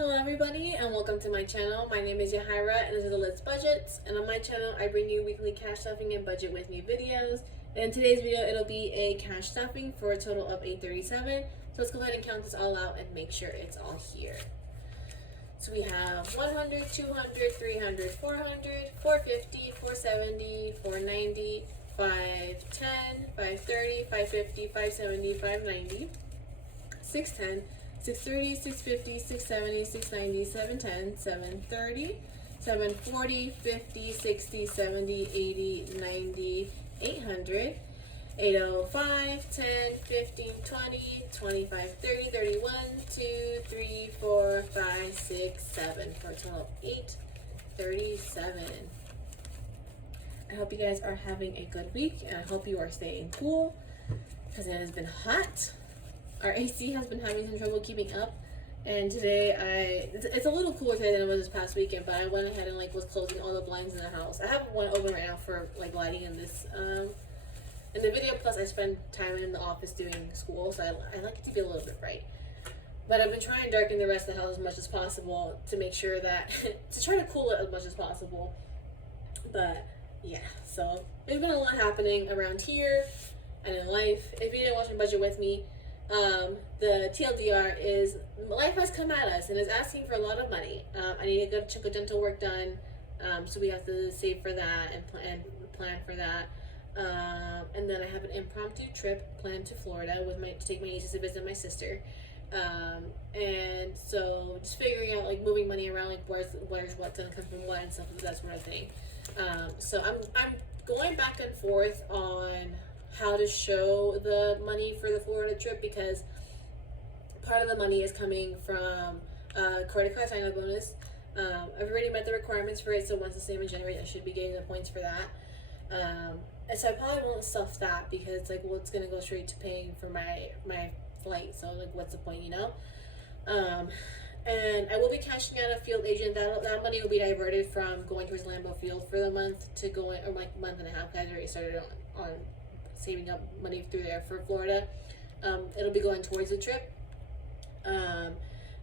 Hello everybody and welcome to my channel. My name is Yahira and this is the Let's Budgets, and on my channel I bring you weekly cash stuffing and budget with me videos. And in today's video it'll be a cash stuffing for a total of $837. So let's go ahead and count this all out and make sure it's all here. So we have 100, 200, 300, 400, 450, 470, 490, 510, 530, 550, 570, 590, 610, 630, 650, 670, 690, 710, 730, 740, 50, 60, 70, 80, 90, 800, 805, 10, 15, 20, 25, 30, 31, 2, 3, 4, 5, 6, 7 for a total of 837. I hope you guys are having a good week and I hope you are staying cool because it has been hot. Our AC has been having some trouble keeping up, and today it's a little cooler today than it was this past weekend, but I went ahead and was closing all the blinds in the house. I have one open right now for lighting in this in the video, plus I spend time in the office doing school, so I like it to be a little bit bright. But I've been trying to darken the rest of the house as much as possible to make sure that to try to cool it as much as possible. But yeah, so there's been a lot happening around here and in life. If you didn't watch my budget with me, the TLDR is life has come at us and is asking for a lot of money. I need a good chunk of dental work done, so we have to save for that and plan for that. And then I have an impromptu trip planned to Florida to take my nieces to visit my sister. And so just figuring out moving money around, where's what's gonna come from what and stuff, that sort of thing. So I'm going back and forth on how to show the money for the Florida trip, because part of the money is coming from credit card sign-up bonus. I've already met the requirements for it, so once the statement generates, I should be getting the points for that. And so I probably won't stuff that because it's gonna go straight to paying for my flight. So what's the point, you know? And I will be cashing out a field agent. That money will be diverted from going towards Lambeau Field for the month to going, or month and a half. I already started on saving up money through there for Florida. It'll be going towards the trip. And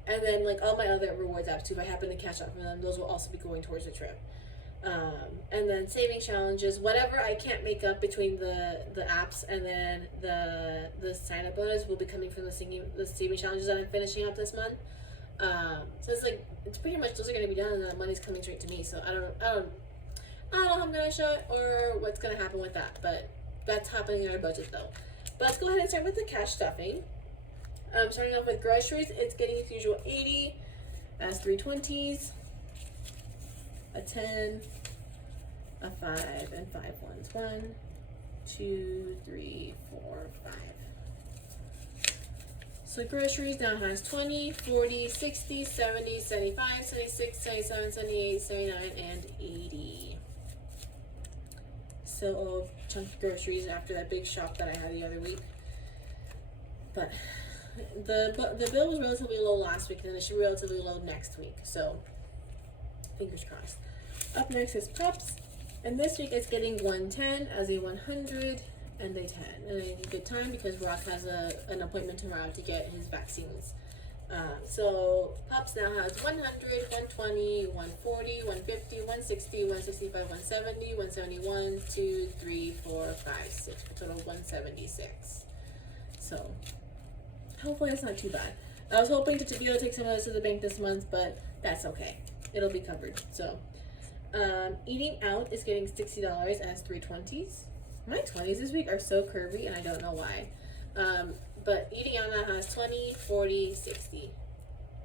then all my other rewards apps too, if I happen to cash out from them, those will also be going towards the trip. And then saving challenges, whatever I can't make up between the apps and then the sign up bonus will be coming from the saving challenges that I'm finishing up this month. So it's pretty much those are gonna be done and the money's coming straight to me. So I don't know how I'm gonna show it or what's gonna happen with that, but that's happening in our budget though. But let's go ahead and start with the cash stuffing. Starting off with groceries, it's getting its usual 80 as 320s, a 10, a 5, and 5 ones. 1, 2, 3, 4, 5. So groceries now has 20, 40, 60, 70, 75, 76, 77, 78, 79, and 80. So I'll chunk groceries after that big shop that I had the other week. But the bill was relatively low last week, and it should be relatively low next week. So fingers crossed. Up next is Pups, and this week it's getting 110 as a 100 and a 10. And a good time because Rock has an appointment tomorrow to get his vaccines. So Pups now has 100, 120, 140, 150, 160, 165, 170, 171, 2, 3, 4, 5, 6, for a total of 176. So hopefully that's not too bad. I was hoping to be able to take some of this to the bank this month, but that's okay. It'll be covered. So eating out is getting $60 as 320s. My 20s this week are so curvy and I don't know why. But eating out now has 20, 40, 60.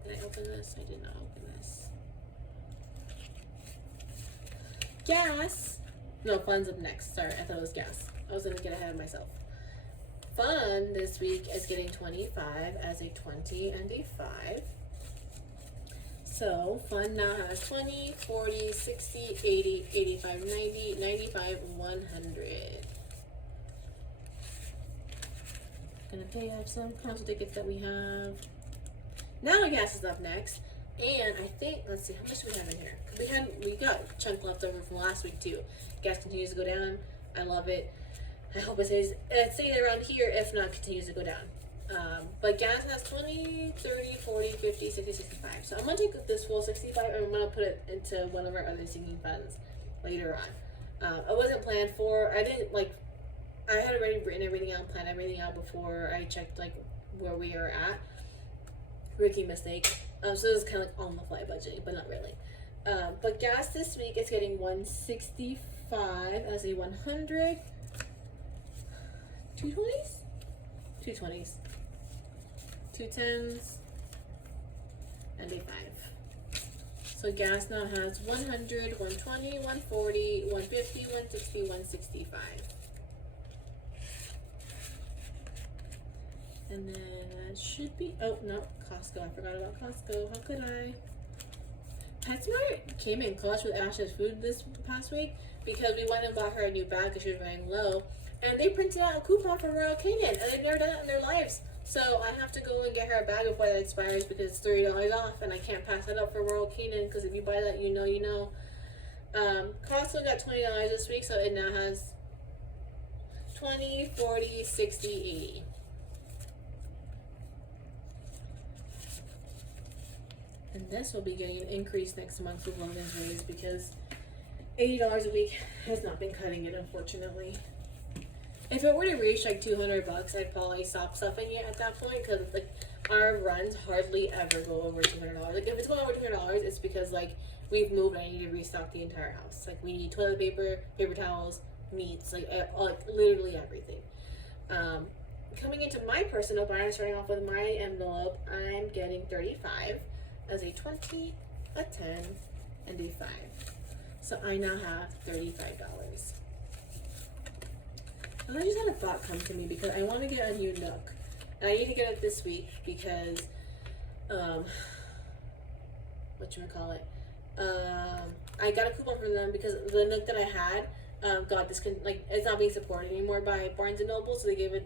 Did I open this? I did not open this. Gas. No, fun's up next. Sorry, I thought it was gas. I was going to get ahead of myself. Fun this week is getting 25 as a 20 and a 5. So fun now has 20, 40, 60, 80, 85, 90, 95, 100. Gonna pay off some concert tickets that we have. Now gas is up next, and I think, let's see, how much do we have in here? We got a chunk left over from last week too. Gas continues to go down. I love it. I hope it stays around here. If not, continues to go down. But gas has 20, 30, 40, 50, 60, 65. So I'm going to take this full 65 and I'm going to put it into one of our other sinking funds later on. It wasn't planned for. I didn't like, I had already written everything out, planned everything out before I checked like where we are at. Rookie mistake. So it was kind of like on the fly budgeting, but not really. But gas this week is getting 165 as a 100. 220s? 220s. 210s. And a 5. So gas now has 100, 120, 140, 150, 160, 165. And then that should be, oh no, Costco. I forgot about Costco. How could I? PetSmart came in clutch with Ash's food this past week because we went and bought her a new bag because she was running low. And they printed out a coupon for Royal Canin, and they've never done it in their lives. So I have to go and get her a bag before that expires because it's $30 off, and I can't pass that up for Royal Canin because if you buy that, you know. Costco got $20 this week, so it now has 20, 40, 60, 80. And this will be getting an increase next month with Logan's raise because $80 a week has not been cutting it, unfortunately. If it were to reach like $200, I'd probably stop stuffing it at that point because like our runs hardly ever go over $200. Like if it's going over $200, it's because like we've moved and I need to restock the entire house. Like we need toilet paper, paper towels, meats, like literally everything. Coming into my personal buy, starting off with my envelope, I'm getting 35 as a 20, a 10, and a 5. So I now have $35. And I just had a thought come to me because I want to get a new Nook. And I need to get it this week because, I got a coupon from them because the Nook that I had, got it's not being supported anymore by Barnes & Noble, so they gave us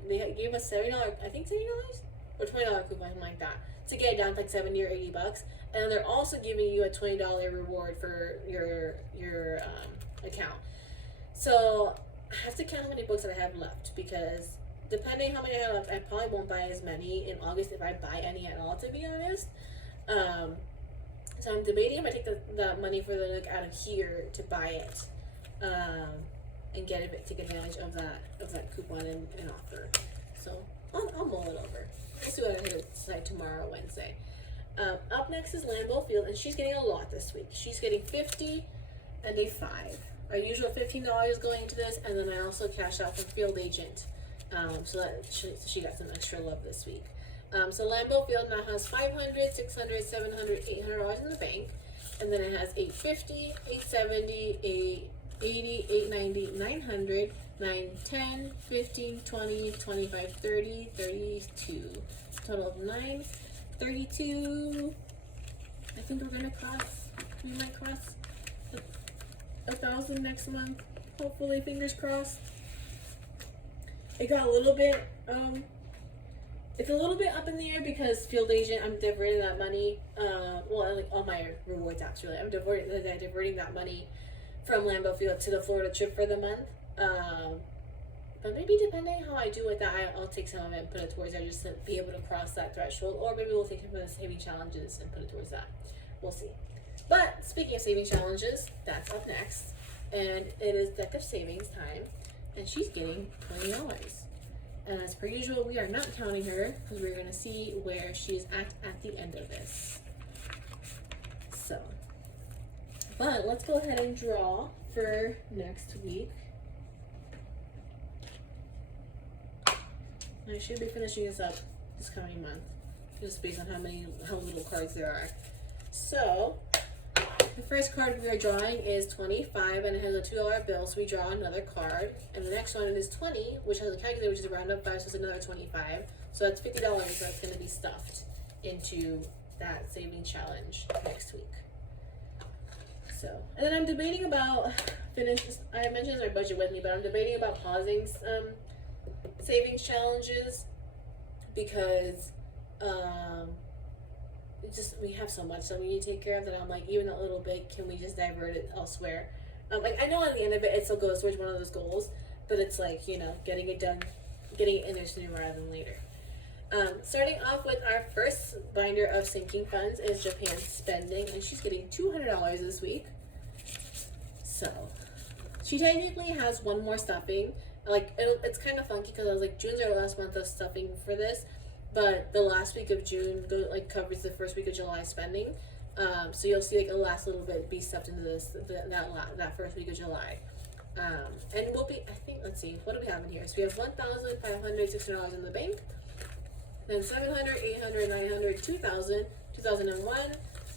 $70, I think $70 or $20 coupon, something like that, to get it down to like $70 or $80. And then they're also giving you a $20 reward for your account. So I have to count how many books that I have left because depending how many I have left, I probably won't buy as many in August if I buy any at all, to be honest. So I'm debating if I take the money for the Nook out of here to buy it, and take advantage of that coupon and offer. So I'll mull it over. We'll see what I decide tomorrow, Wednesday. Up next is Lambeau Field, and she's getting a lot this week. She's getting 50 and a 5. Our usual $15 going into this, and then I also cashed out from Field Agent, so that she got some extra love this week. So Lambeau Field now has $500, $600, $700, $800 in the bank, and then it has $850, $870, $880, $890, $900, $910, $15, $20, $25, $30, $32. Total of $9, $32. I think we might cross 1,000 next month. Hopefully, fingers crossed. It got a little bit, it's a little bit up in the air because Field Agent, I'm diverting that money, like all my rewards actually, I'm diverting that money from Lambeau Field to the Florida trip for the month. But maybe depending how I do with that, I'll take some of it and put it towards there just to be able to cross that threshold, or maybe we'll take it for the saving challenges and put it towards that. We'll see. But speaking of saving challenges, that's up next, and it is Deck of Savings time, and she's getting $20. And as per usual, we are not counting her because we're going to see where she's at the end of this. So, but let's go ahead and draw for next week. I should be finishing this up this coming month, just based on how little cards there are. So, the first card we are drawing is 25, and it has a $2 bill, so we draw another card. And the next one is 20, which has a calculator, which is a round up 5, so it's another 25. So that's $50 that's going to be stuffed into that saving challenge next week. So, and then I'm debating about I mentioned our budget with me, but I'm debating about pausing savings challenges because we have so much that we need to take care of that I'm like, even a little bit, can we just divert it elsewhere? Like I know at the end of it still goes towards one of those goals, but it's like, getting it done, getting it in there sooner rather than later. Starting off with our first binder of sinking funds is Japan spending, and she's getting $200 this week. So she technically has one more stuffing. Like it's kind of funky because I was like, June's our last month of stuffing for this, but the last week of June covers the first week of July spending. So you'll see like a last little bit be stuffed into that first week of July. And we'll be, I think, let's see, what do we have in here? So we have $1,560 in the bank, then 700, 800, 900, 2,000, 2001,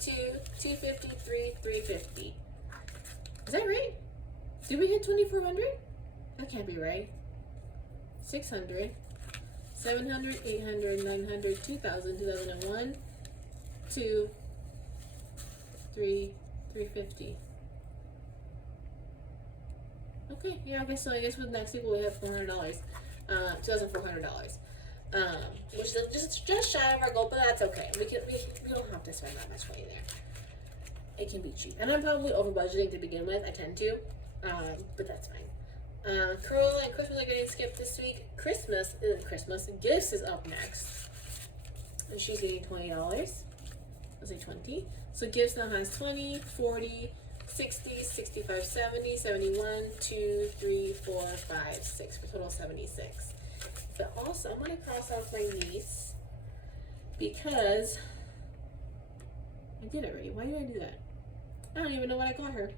2, 250, 3, 350. Is that right? Did we hit 2,400? That can't be right. 600, 700, 800, 900, 2,000, 2001, 2, 3, 350. Okay, yeah, okay, so I guess with next week we'll have $400, $2,400, which is just shy of our goal, but that's okay. We don't have to spend that much money there. It can be cheap, and I'm probably over budgeting to begin with. I tend to, but that's fine. Corolla and Christmas are getting skipped this week. Christmas Gifts is up next, and she's getting $20. Let's say 20. So Gifts now has 20, 40, 60, 65, 70, 71, 2, 3, 4, 5, 6, for a total of 76. But also, I'm going to cross off my niece because I did it already. Why did I do that? I don't even know what I got her.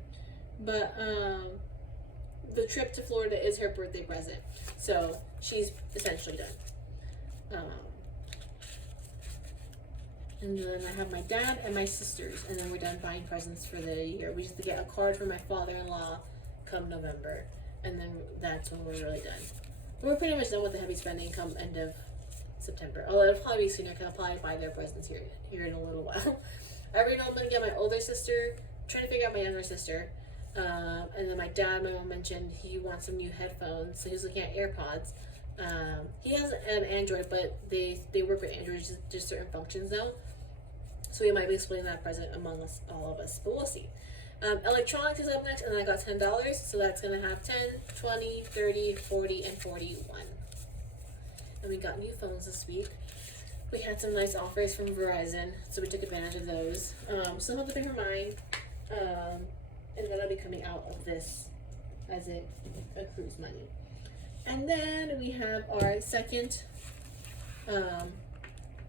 But the trip to Florida is her birthday present. So she's essentially done. And then I have my dad and my sisters, and then we're done buying presents for the year. We just have to get a card from my father-in-law come November, and then that's when we're really done. We're pretty much done with the heavy spending come end of September. Although it'll probably be sooner, because I'll probably buy their presents here in a little while. I already know I'm going to get my older sister, trying to figure out my younger sister. And then my dad, my mom mentioned he wants some new headphones, so he's looking at AirPods. He has an Android, but they work with Android, just certain functions though. So we might be splitting that present among us, all of us, but we'll see. Electronics is up next, and I got $10, so that's going to have 10, 20, 30, 40, and 41. And we got new phones this week. We had some nice offers from Verizon, so we took advantage of those. Still have to pay for mine, and that'll be coming out of this as it accrues money. And then we have our second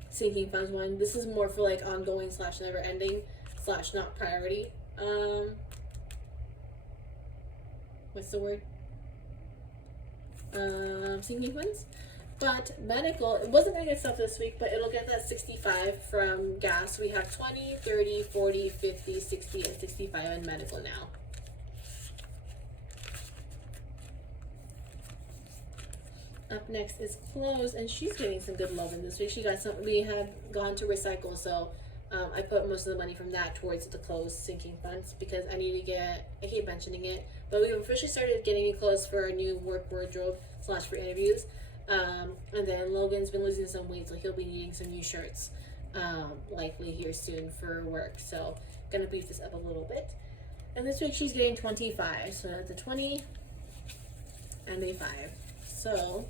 sinking funds one. This is more for like ongoing / never ending / not priority. What's the word? Sinking funds. But medical, it wasn't going to get stuff this week, but it'll get that 65 from gas. We have 20, 30, 40, 50, 60, and 65 in medical now. Up next is clothes, and she's getting some good love in this week. She got some. We have gone to recycle, so I put most of the money from that towards the clothes sinking funds because I need to get. I keep mentioning it, but we've officially started getting new clothes for our new work wardrobe / for interviews. And then Logan's been losing some weight, so he'll be needing some new shirts, likely here soon for work. So gonna beef this up a little bit. And this week she's getting 25, so that's a 20 and a 5. So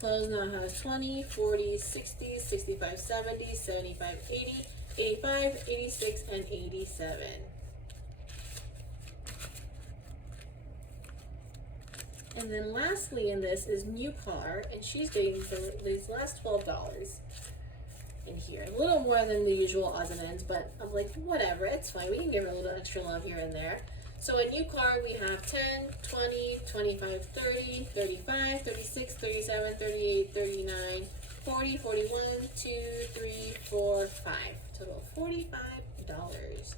clothes now has 20, 40, 60, 65, 70, 75, 80, 85, 86, and 87. And then lastly in this is new car, and she's getting these last $12 in here. A little more than the usual odds and ends, but I'm like, whatever, it's fine. We can give her a little extra love here and there. So a new car, we have 10, 20, 25, 30, 35, 36, 37, 38, 39, 40, 41, 2, 3, 4, 5. Total $45.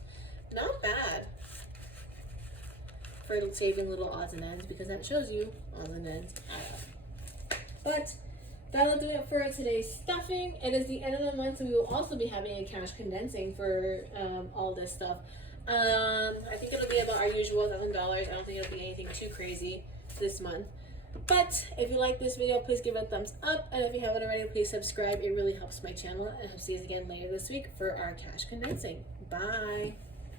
Not bad for saving little odds and ends, because that shows you odds and ends add up. But that'll do it for today's stuffing. It is the end of the month, so we will also be having a cash condensing for all this stuff. I think it'll be about our usual $1,000. I don't think it'll be anything too crazy this month. But if you like this video, please give it a thumbs up. And if you haven't already, please subscribe. It really helps my channel. And I'll see you again later this week for our cash condensing. Bye.